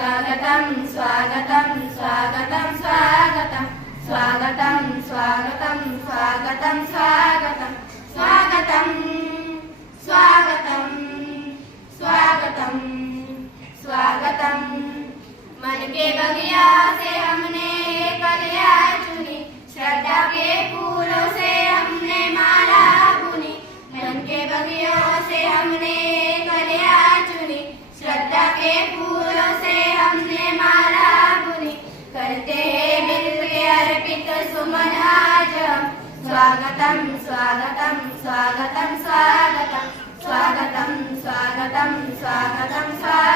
स्वागतं स्वागतं स्वागतं स्वागतं स्वागतं स्वागतं स्वागतं स्वागतं स्वागतं स्वागतं स्वागतं स्वागतं मन के बगिया से हमने कलियां चुनी, श्रद्धा के फूलों से हमने माला बुनी। मन के बगियों से हमने कलियां चुनी, श्रद्धा के फूलों से हमने माला बुनी। करते हैं मिलके अर्पित सुमन आज हम, स्वागतं स्वागतं स्वागतं स्वागतं स्वागतं स्वागतं स्वागतं स्वागतं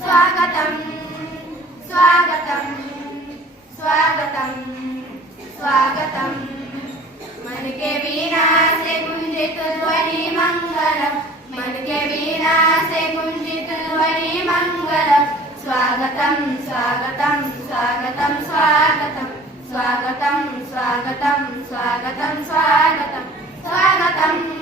स्वागतं स्वागतं स्वागतं स्वागतं मन के वीणा से गुंजित ध्वनि मंगलम, मन के वीणा से गुंजित ध्वनि मंगलम। स्वागतं स्वागतं स्वागतं स्वागतं स्वागतं स्वागतं स्वागतं स्वागतं स्वागतं।